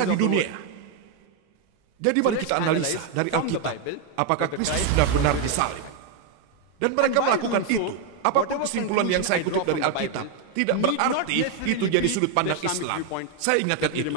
bangsa di dunia. Jadi mari kita analisa dari Alkitab, apakah Kristus benar-benar disalib. Dan mereka melakukan itu. Apapun kesimpulan yang saya kutip dari Alkitab, tidak berarti itu jadi sudut pandang Islam. Saya ingatkan itu.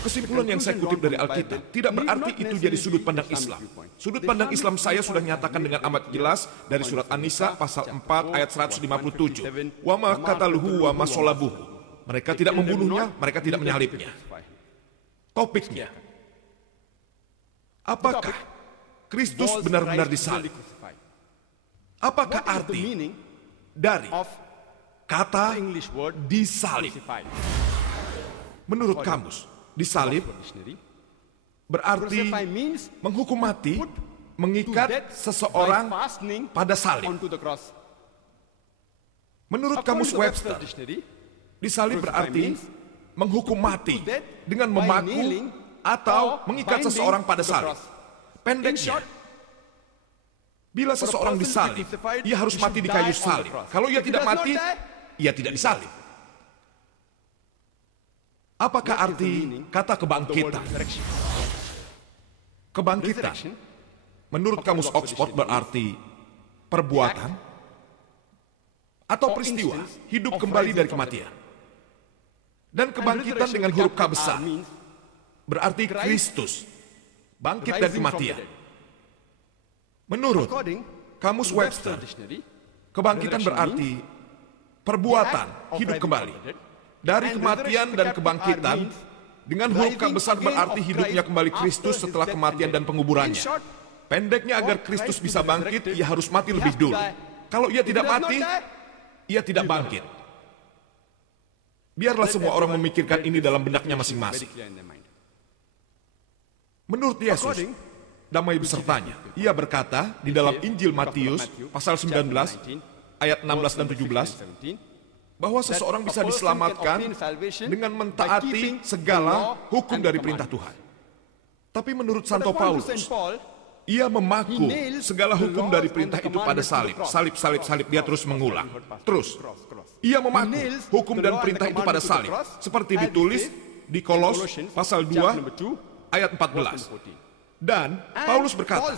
Kesimpulan yang saya kutip dari Alkitab tidak berarti itu jadi sudut pandang Islam. Sudut pandang Islam saya sudah nyatakan dengan amat jelas dari surat An-Nisa pasal 4 ayat 157. Wa ma qataluhu wa ma sholabuhu. Mereka tidak membunuhnya, mereka tidak menyalibnya. Topiknya, apakah Kristus benar-benar disalib? Apakah arti dari kata disalib? Menurut kamus, disalib berarti menghukum mati, mengikat seseorang pada salib. Menurut kamus Webster, disalib berarti menghukum mati dengan memaku atau mengikat seseorang pada salib. Pendeknya, bila seseorang disalib, ia harus mati di kayu salib. Kalau ia tidak mati, ia tidak disalib. Apakah arti kata kebangkitan? Kebangkitan, menurut kamus Oxford berarti perbuatan atau peristiwa hidup kembali dari kematian. Dan kebangkitan dengan huruf K besar berarti Kristus bangkit dari kematian. Menurut kamus Webster, kebangkitan berarti perbuatan hidup kembali. Dari kematian dan kebangkitan, dengan huruf K besar berarti hidupnya kembali Kristus setelah kematian dan penguburannya. Pendeknya, agar Kristus bisa bangkit, ia harus mati lebih dulu. Kalau ia tidak mati, ia tidak bangkit. Biarlah semua orang memikirkan ini dalam benaknya masing-masing. Menurut Yesus, damai besertanya. Ia berkata di dalam Injil Matius pasal 19 ayat 16 dan 17 bahwa seseorang bisa diselamatkan dengan mentaati segala hukum dari perintah Tuhan. Tapi menurut Santo Paulus, ia memaku segala hukum dari perintah itu pada salib. Salib, salib, salib, dia terus mengulang. Terus, ia memaku hukum dan perintah itu pada salib. Seperti ditulis di Kolos pasal 2 ayat 14. Dan Paulus berkata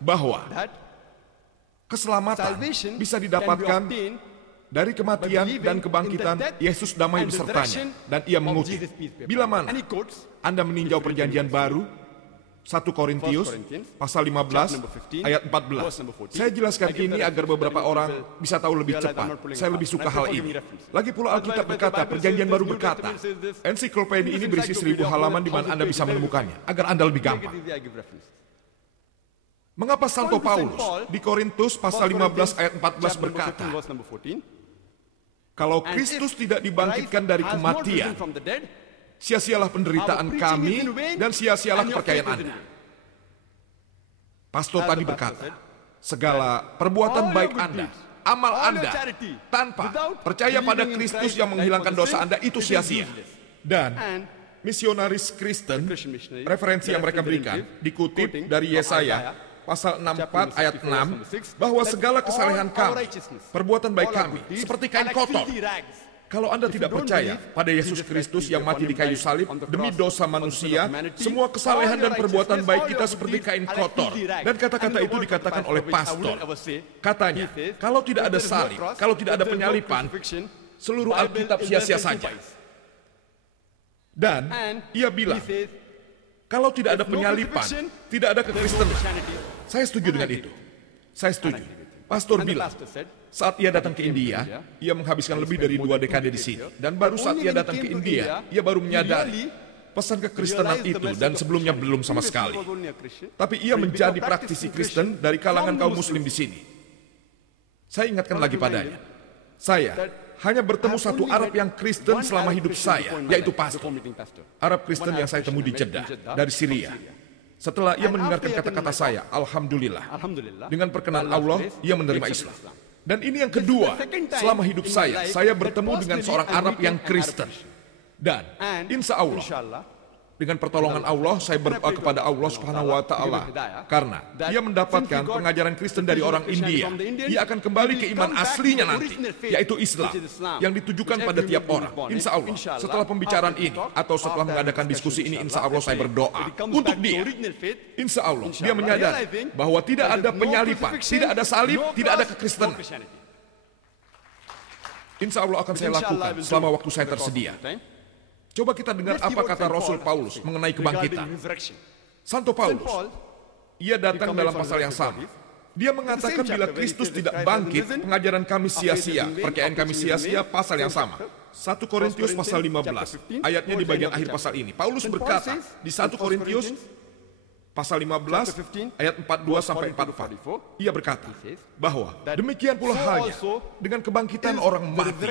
bahwa keselamatan bisa didapatkan dari kematian dan kebangkitan Yesus damai besertanya. Dan ia mengutip, bila mana Anda meninjau perjanjian baru, 1 Korintius pasal 15 ayat 14. Saya jelaskan ini agar beberapa orang bisa tahu lebih cepat. Saya lebih suka hal ini. Lagi pula Alkitab berkata, perjanjian baru berkata, ensiklopedia ini berisi 1000 halaman di mana Anda bisa menemukannya, agar Anda lebih gampang. Mengapa Santo Paulus di Korintus pasal 15 ayat 14 berkata, kalau Kristus tidak dibangkitkan dari kematian, sia-sialah penderitaan kami dan sia-sialah kepercayaan Anda. Pastor tadi berkata, segala perbuatan baik Anda, amal Anda, tanpa percaya pada Kristus yang menghilangkan dosa Anda, itu sia-sia. Dan misionaris Kristen, referensi yang mereka berikan, dikutip dari Yesaya pasal 64 ayat 6, bahwa segala kesalehan kami, perbuatan baik kami, seperti kain kotor. Kalau Anda tidak percaya pada Yesus Kristus yang mati di kayu salib demi dosa manusia, semua kesalehan dan perbuatan baik kita seperti kain kotor. Dan kata-kata itu dikatakan oleh pastor. Katanya, kalau tidak ada salib, kalau tidak ada penyalipan, seluruh Alkitab sia-sia saja. Dan ia bilang, kalau tidak ada penyalipan, tidak ada kekristenan. Saya setuju dengan itu. Saya setuju. Pastor bilang, saat ia datang ke India, ia menghabiskan lebih dari 2 dekade di sini. Dan baru saat ia datang ke India, ia baru menyadari pesan kekristenan itu, dan sebelumnya belum sama sekali. Tapi ia menjadi praktisi Kristen dari kalangan kaum muslim di sini. Saya ingatkan lagi padanya, saya hanya bertemu satu Arab yang Kristen selama hidup saya, yaitu pastor. Arab Kristen yang saya temui di Jeddah, dari Syria. Setelah ia mendengarkan kata-kata saya, Alhamdulillah, dengan perkenan Allah, ia menerima Islam. Dan ini yang kedua, selama hidup saya bertemu dengan seorang Arab yang Kristen. Dan insya Allah, Dengan pertolongan Allah, saya berdoa kepada Allah Subhanahu wa Ta'ala, karena dia mendapatkan pengajaran Kristen dari orang India, dia akan kembali ke iman aslinya nanti, yaitu Islam, yang ditujukan pada tiap orang. Insya Allah, setelah pembicaraan ini atau setelah mengadakan diskusi ini, insya Allah saya berdoa untuk dia. Insya Allah, dia menyadari bahwa tidak ada penyalipan, tidak ada salib, tidak ada kekristenan. Insya Allah akan saya lakukan selama waktu saya tersedia. Coba kita dengar apa kata Rasul Paulus mengenai kebangkitan. Santo Paulus, ia datang dalam pasal yang sama. Dia mengatakan bila Kristus tidak bangkit, pengajaran kami sia-sia, percayaan kami sia-sia, pasal yang sama. 1 Korintius pasal 15, ayatnya di bagian akhir pasal ini. Paulus berkata di 1 Korintius pasal 15, ayat 42 sampai 44. Ia berkata bahwa demikian pula halnya dengan kebangkitan orang mati.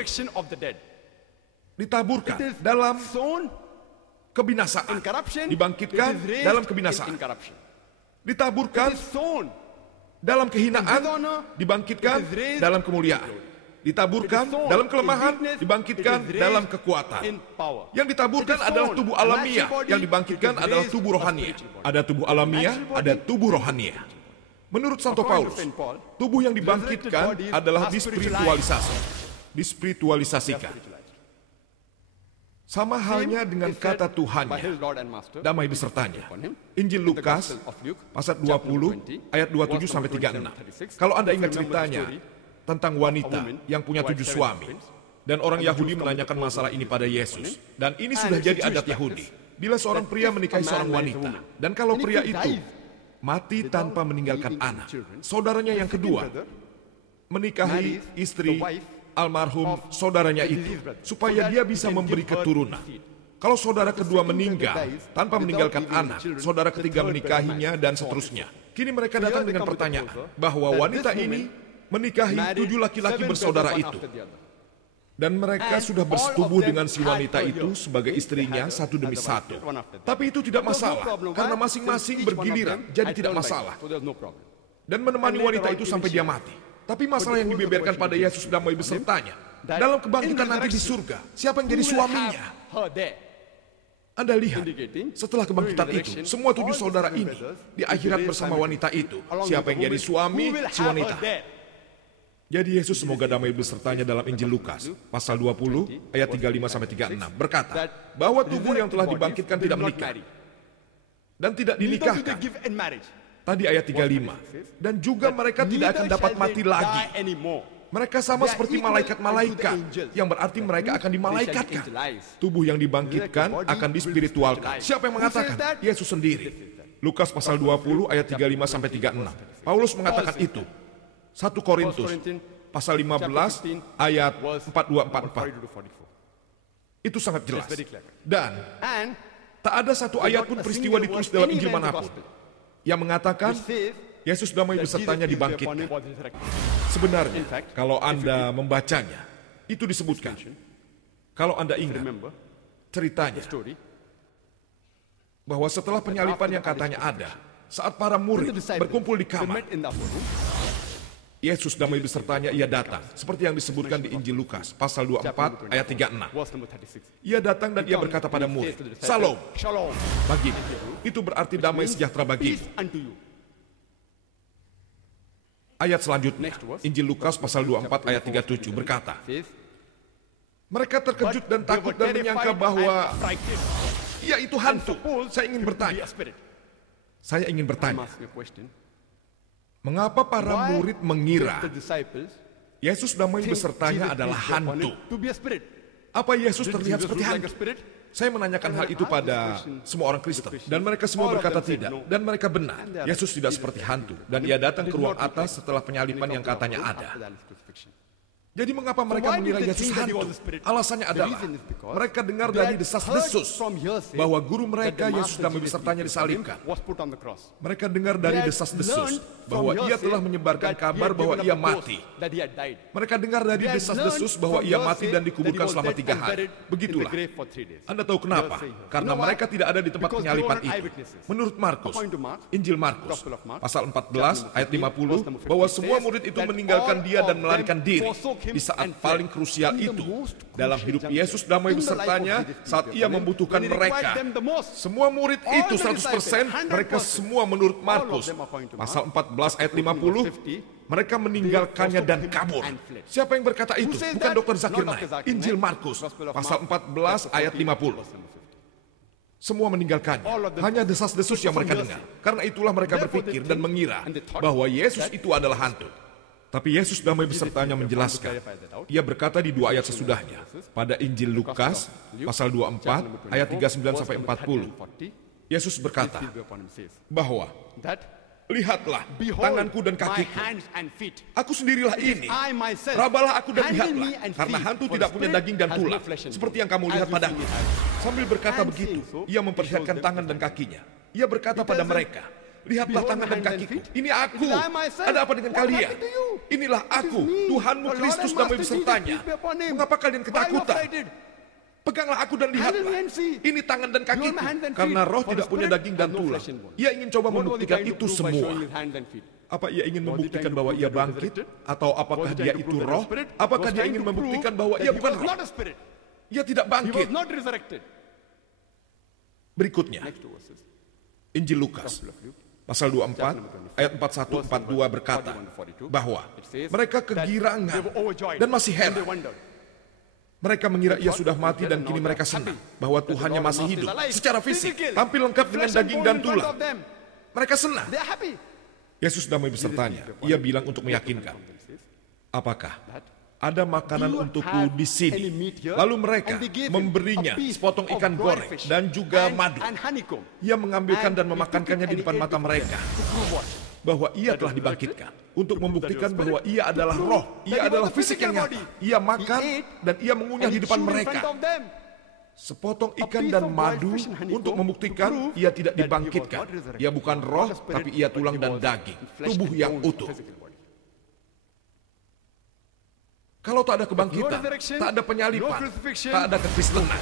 Ditaburkan dalam kebinasaan, dibangkitkan dalam kebinasaan, ditaburkan dalam kehinaan, dibangkitkan dalam kemuliaan, ditaburkan dalam kelemahan, dibangkitkan dalam kekuatan. Yang ditaburkan adalah tubuh alamiah, yang dibangkitkan adalah tubuh rohania. Ada tubuh alamiah, ada tubuh rohania. Menurut Santo Paulus, tubuh yang dibangkitkan adalah dispiritualisasikan. Sama halnya dengan kata Tuhannya, damai besertanya. Injil Lukas, pasal 20, ayat 27 sampai 36. Kalau Anda ingat ceritanya tentang wanita yang punya 7 suami, dan orang Yahudi menanyakan masalah ini pada Yesus. Dan ini sudah jadi adat Yahudi. Bila seorang pria menikahi seorang wanita, dan kalau pria itu mati tanpa meninggalkan anak, saudaranya yang kedua menikahi istri almarhum saudaranya itu, supaya dia bisa memberi keturunan. Kalau saudara kedua meninggal tanpa meninggalkan anak, saudara ketiga menikahinya dan seterusnya. Kini mereka datang dengan pertanyaan bahwa wanita ini menikahi 7 laki-laki bersaudara itu, dan mereka sudah bersetubuh dengan si wanita itu sebagai istrinya satu demi satu. Tapi itu tidak masalah, karena masing-masing bergiliran, jadi tidak masalah. Dan menemani wanita itu sampai dia mati. Tapi masalah yang dibeberkan pada Yesus damai besertanya, dalam kebangkitan nanti di surga, siapa yang jadi suaminya? Anda lihat, setelah kebangkitan itu, semua 7 saudara ini di akhirat bersama wanita itu. Siapa yang jadi suami? Si wanita. Jadi Yesus, semoga damai besertanya, dalam Injil Lukas, pasal 20, ayat 35 sampai 36, berkata bahwa tubuh yang telah dibangkitkan tidak menikah dan tidak dinikahkan. Tadi ayat 35. Dan juga mereka tidak akan dapat mati lagi. Mereka sama seperti malaikat-malaikat, yang berarti mereka akan dimalaikatkan. Tubuh yang dibangkitkan akan dispiritualkan. Siapa yang mengatakan? Yesus sendiri. Lukas pasal 20 ayat 35 sampai 36. Paulus mengatakan itu. 1 Korintus pasal 15 ayat 42-44. Itu sangat jelas. Dan tak ada satu ayat pun peristiwa ditulis dalam Injil manapun yang mengatakan Yesus damai besertanya dibangkitkan. Sebenarnya, kalau Anda membacanya, itu disebutkan. Kalau Anda ingat ceritanya, bahwa setelah penyalipan yang katanya ada, saat para murid berkumpul di kamar, Yesus damai besertanya, ia datang. Seperti yang disebutkan di Injil Lukas, pasal 24, ayat 36. Ia datang dan ia berkata pada murid, Salam, bagimu. Itu berarti damai sejahtera bagimu. Ayat selanjutnya, Injil Lukas pasal 24, ayat 37 berkata, mereka terkejut dan takut dan menyangka bahwa ia itu hantu. Saya ingin bertanya. Mengapa para murid mengira Yesus damai besertanya adalah hantu? Apa Yesus terlihat seperti hantu? Saya menanyakan hal itu pada semua orang Kristen, dan mereka semua berkata tidak, dan mereka benar. Yesus tidak seperti hantu, dan ia datang ke ruang atas setelah penyalipan yang katanya ada. Jadi mengapa mereka mengira Yesus hantu? Alasannya adalah mereka dengar dari desas-desus bahwa guru mereka Yesus damai besertanya disalibkan. Mereka dengar dari desas-desus bahwa ia telah menyebarkan kabar bahwa ia mati. Mereka dengar dari desas-desus bahwa ia mati dan dikuburkan selama 3 hari. Begitulah. Anda tahu kenapa? Karena mereka tidak ada di tempat penyalipan itu. Menurut Markus, Injil Markus, pasal 14 ayat 50, bahwa semua murid itu meninggalkan dia dan melarikan diri. di saat paling krusial itu dalam hidup Yesus damai besertanya saat ia membutuhkan mereka. Semua murid itu 100%, mereka semua menurut Markus pasal 14 ayat 50, mereka meninggalkannya dan kabur. Siapa yang berkata itu? Bukan Dr. Zakir Naik. Injil Markus pasal 14 ayat 50. Semua meninggalkannya. Hanya desas-desus yang mereka dengar. Karena itulah mereka berpikir dan mengira bahwa Yesus itu adalah hantu. Tapi Yesus damai besertanya menjelaskan. Ia berkata di 2 ayat sesudahnya. Pada Injil Lukas, pasal 24, ayat 39-40. Yesus berkata bahwa, lihatlah tanganku dan kakiku. Aku sendirilah ini. Rabalah aku dan lihatlah. Karena hantu tidak punya daging dan tulang. Seperti yang kamu lihat padaku. Sambil berkata begitu, ia memperlihatkan tangan dan kakinya. Ia berkata pada mereka, lihatlah tangan dan kakiku. Ini aku. Ada apa dengan kalian? Inilah aku, Tuhanmu Kristus damai besertanya. Mengapa kalian ketakutan? Peganglah aku dan lihatlah. Ini tangan dan kakiku. Karena roh tidak punya daging dan tulang. Ia ingin coba membuktikan itu semua. Apa ia ingin membuktikan bahwa ia bangkit? Atau apakah dia itu roh? Apakah dia ingin membuktikan bahwa ia bukan roh? Ia tidak bangkit. Berikutnya, Injil Lukas, pasal 24, ayat 41-42 berkata bahwa mereka kegirangan dan masih heran. Mereka mengira ia sudah mati dan kini mereka senang bahwa Tuhannya masih hidup secara fisik, tampil lengkap dengan daging dan tulang. Mereka senang. Yesus damai besertanya. Ia bilang untuk meyakinkan, apakah ada makanan untukku di sini? Lalu mereka memberinya sepotong ikan goreng dan juga madu. Ia mengambilkan dan memakankannya di depan mata mereka. Bahwa ia telah dibangkitkan. Untuk membuktikan bahwa ia adalah roh. Ia adalah fisik yang nyata. Ia makan dan ia mengunyah di depan mereka. Sepotong ikan dan madu untuk membuktikan ia tidak dibangkitkan. Ia bukan roh, tapi ia tulang dan daging. Tubuh yang utuh. Kalau tak ada kebangkitan, tak ada penyalipan, tak ada kekristenan.